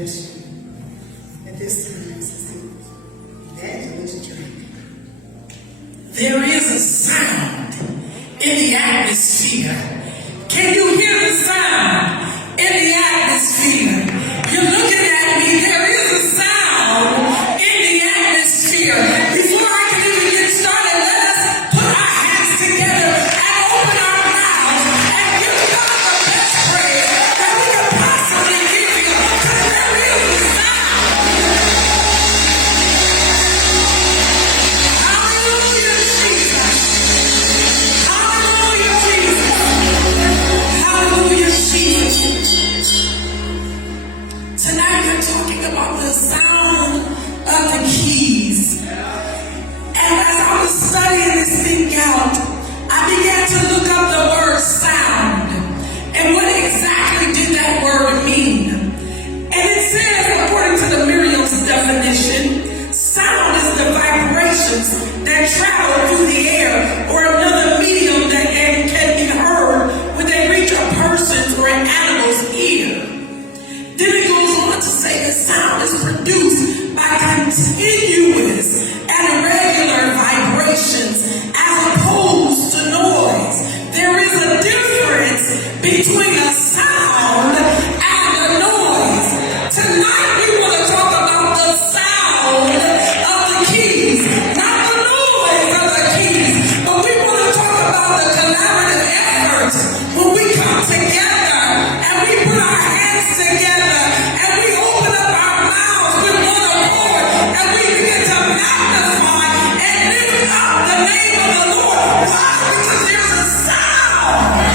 bless you. At this time, Sister Evangelist Drake. There is a sound in the atmosphere. Can you hear the sound in the atmosphere? You're looking at me. There is a sound in the atmosphere. Before I can even get started, let us put our hands together and open our mouths and give God the best praise that we can possibly give you. Because there is a sound. Hallelujah, Jesus. Hallelujah, Jesus. Hallelujah, Jesus. Tonight we're talking about the sound of the keys. And as I was studying this thing out, I began to look up the word sound. And what exactly did that word mean? And it says, according to the Merriam's definition, sound is the vibrations that travel through the air or another medium that can be heard when they reach a person's or an animal's ear. Then it goes on to say the sound is produced by continuous and regular vibrations as opposed to noise. There is a difference between a sound and a noise. Tonight we want to talk about the sound of the keys, not the noise of the keys, but we want to talk about the collaborative efforts when we come together and we put our hands together and we open up our mouths with one accord and we begin to magnify and lift up the name of the Lord. Why? Because there's a sound.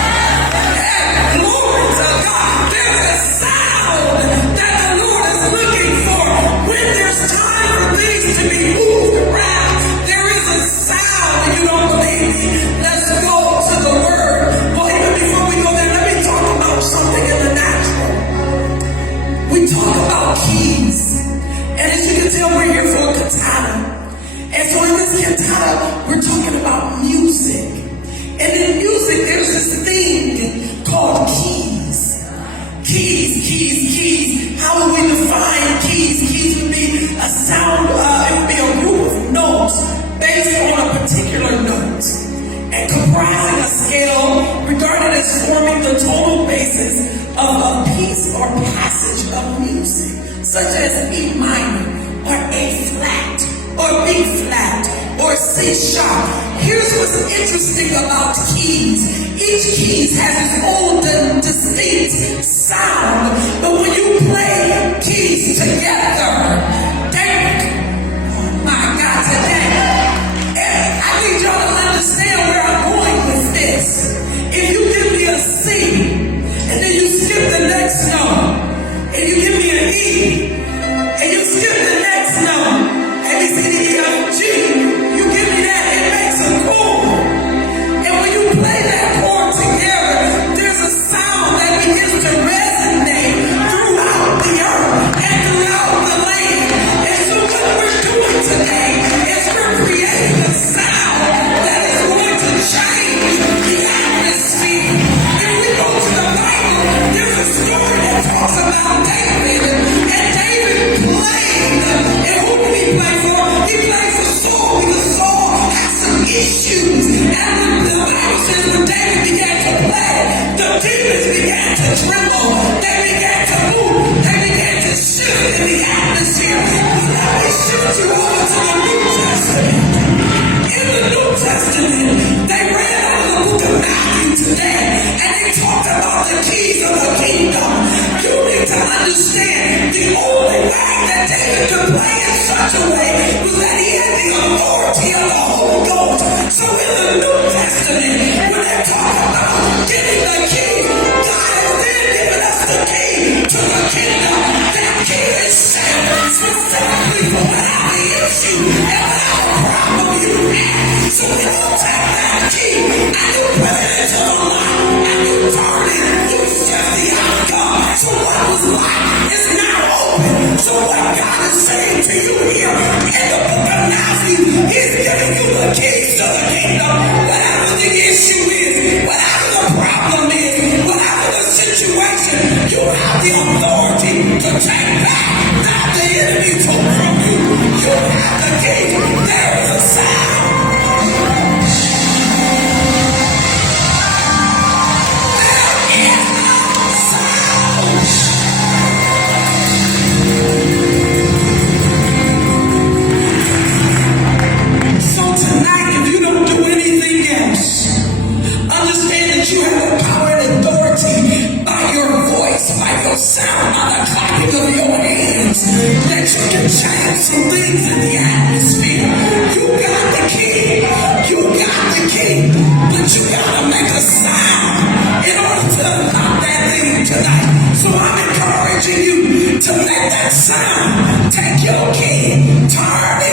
And glory to God. There's a sound that the Lord is looking for. When there's time for things to be moved around, there is a sound. And you don't believe me? Let's go to the Word. Well, even before we go there, let me talk about something in the natural. We talk about keys. And as you can tell, we're here for a cantata. And so in this cantata, we're talking about music. And in music, there's this thing called keys. Keys, keys, keys. How would we define keys? Keys would be a sound, it would be a group of notes based on a particular note and comprising a scale regarded as forming the total basis of a piece or passage of music, such as E minor or A flat or B flat or C sharp. Here's what's interesting about keys. Each key has its own distinct sound, but when you play keys together, my God, today, and I need y'all to understand where I'm going with this. If you give me a C, and then you skip the next note, and you give me an E, and you skip the next note, A, B, C, D, E, F, G, you give me that, it makes a chord. And when you play that chord together, there's a sound that begins to resonate throughout the earth and throughout the land. And so what we're doing today is we're creating a sound that is going to change the atmosphere. If we go to the Bible, there's a story that talks about David, and David played. And who did he play for? He played for Saul because Saul had some issues. And when the Bible says when David began to play, the demons began to tremble. They began to move. They began to shift in the atmosphere. But let me shift you over to the New Testament. In the New Testament, they read out of the book of Matthew today, and they talked about the keys of the kingdom. You need to understand the only way that David could play in such a way was that he had the authority of the Holy Ghost. So in the New Testament, when they talk about getting the key, God has then given us the key to the kingdom. That key is set specifically for whatever issue and whatever problem you have. So when you take that key and you put it into the lock and you turn it, you shift the outcome. So what was locked is now open. So what God is saying to you here in the book of Matthew, He's giving you the keys to the kingdom. Whatever the issue is, whatever the problem is, whatever the situation, you have the authority to take back sound by the clapping of your hands that you can change some things in the atmosphere. You got the key. You got the key. But you got to make a sound in order to unlock that thing tonight. So I'm encouraging you to make that sound. Take your key. Turn